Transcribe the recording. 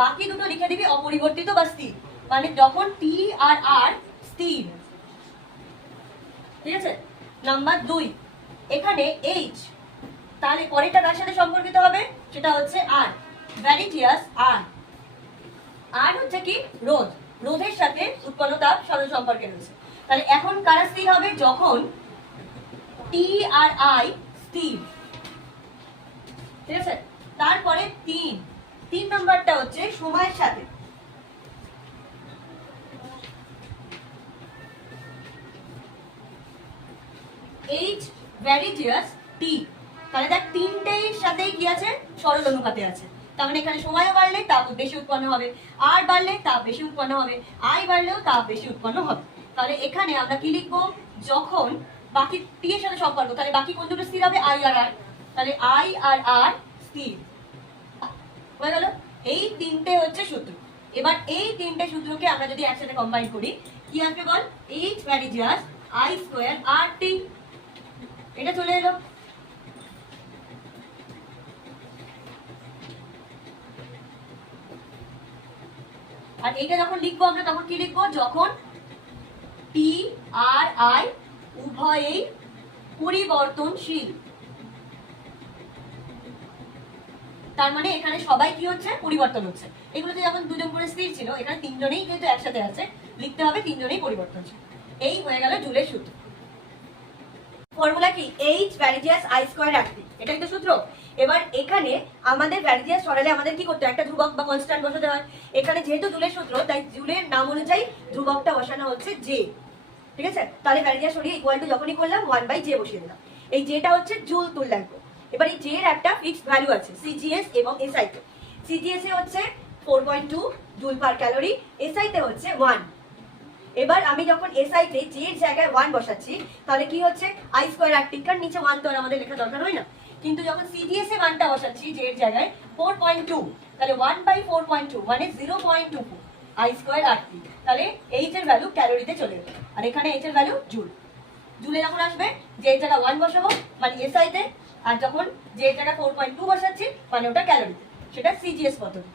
বাকি দুটো লিখে দিবি অপরিবর্তিত বা স্থির, মানে যখন টি আর আর স্থির। ঠিক আছে। নাম্বার 2, এখানে এইচ, তাহলে পরেরটা কার সাথে সম্পর্কিত হবে? সেটা হচ্ছে আর, ভ্যারিটিয়াস আর। আর হচ্ছে কি? রোধ, রোধের সাথে উৎপন্ন তাপ সরল সম্পর্কে রয়েছে। তাহলে এখন কারা স্থির হবে? যখন টি আর আই স্থির। ঠিক আছে। তারপরে 3 নাম্বারটা হচ্ছে সময়ের সাথে। এইচ, ভ্যারিটিয়াস, টি। তাহলে দেখ তিনটের সাথেই কি আছে? সরল অনুপাতে আছে। তার মানে এখানে সময়ও বাড়লে তাপ বেশি উৎপন্ন হবে, আর বাড়লে তাপ বেশি উৎপন্ন হবে, আই বাড়লেও তাপ বেশি উৎপন্ন হবে। তাহলে এখানে আমরা কি লিখবো? যখন বাকি টি এর সাথে সম্পর্ক, তাহলে বাকি কোন দুটো স্থির হবে? আই আর আর। তাহলে আই আর আর স্থির হয়ে গেল। এই তিনটে হচ্ছে সূত্র। এবার এই তিনটে সূত্রকে আমরা যদি একসাথে কম্বাইন করি, কি আসবে বল? এইচ ভ্যারিটিয়াস আই স্কোয়ার আর টি, এটা চলে এলো। আর এটা যখন লিখবো আমরা, তখন কি লিখবো? যখন টি আর আই উভয়েই পরিবর্তনশীল। তার মানে এখানে সবাই কি হচ্ছে? পরিবর্তন হচ্ছে। এগুলোতে যখন দুজন করে স্থির ছিল, এখানে তিনজনেই যেহেতু একসাথে আছে, লিখতে হবে তিনজনেই পরিবর্তনশীল। এই হয়ে গেল জুলের সূত্র। ফর্মুলা কি? এইচ ভ্যারিটিয়াস আই স্কয়ার আর টি, এটাই তো সূত্র। এবার এখানে আমাদের ভ্যারিটিয়াস সরালে আমাদের কি করতে হয়? একটা ধ্রুবক বা কনস্ট্যান্ট বসাতে হয়। এখানে যেহেতু জুলের সূত্র, তাই জুলের নাম অনুযায়ী ধ্রুবকটা বসানো হচ্ছে জে। ঠিক আছে। তাহলে ভ্যারিটিয়াস সরিয়ে ইকুয়াল টু যখনই করলাম 1/j বসিয়ে দিলাম। এই জেটা হচ্ছে জুল তুল্যাঙ্ক। এবার এই জে এর একটা ফিক্সড ভ্যালু আছে সিজিএস এবং এসআই তে। সিজিএস এ হচ্ছে 4.2 জুল পার ক্যালোরি, এসআই তে হচ্ছে 1। এবার আমি যখন এসআই তে জে এর জায়গায় 1 বসাচ্ছি, তাহলে কি হচ্ছে? আই স্কয়ার আর টি, কার নিচে 1 তো আর আমাদের লেখা দরকার হয় না। কিন্তু যখন সিজিএস এ 1টা বসাচ্ছি জে এর জায়গায় 4.2, তাহলে 1/4.2 মানে 0.24 আই স্কয়ার আর টি। তাহলে এইচ এর ভ্যালু ক্যালোরিতে চলে গেল, আর এখানে এইচ এর ভ্যালু জুল। জুলে যখন আসবে, যে এর জায়গায় 1 বসাবো মানে এসআই তে, আর যখন যে এর জায়গায় 4.2 বসাচ্ছি মানে ওটা ক্যালোরিতে, সেটা সিজিএস পদ্ধতি।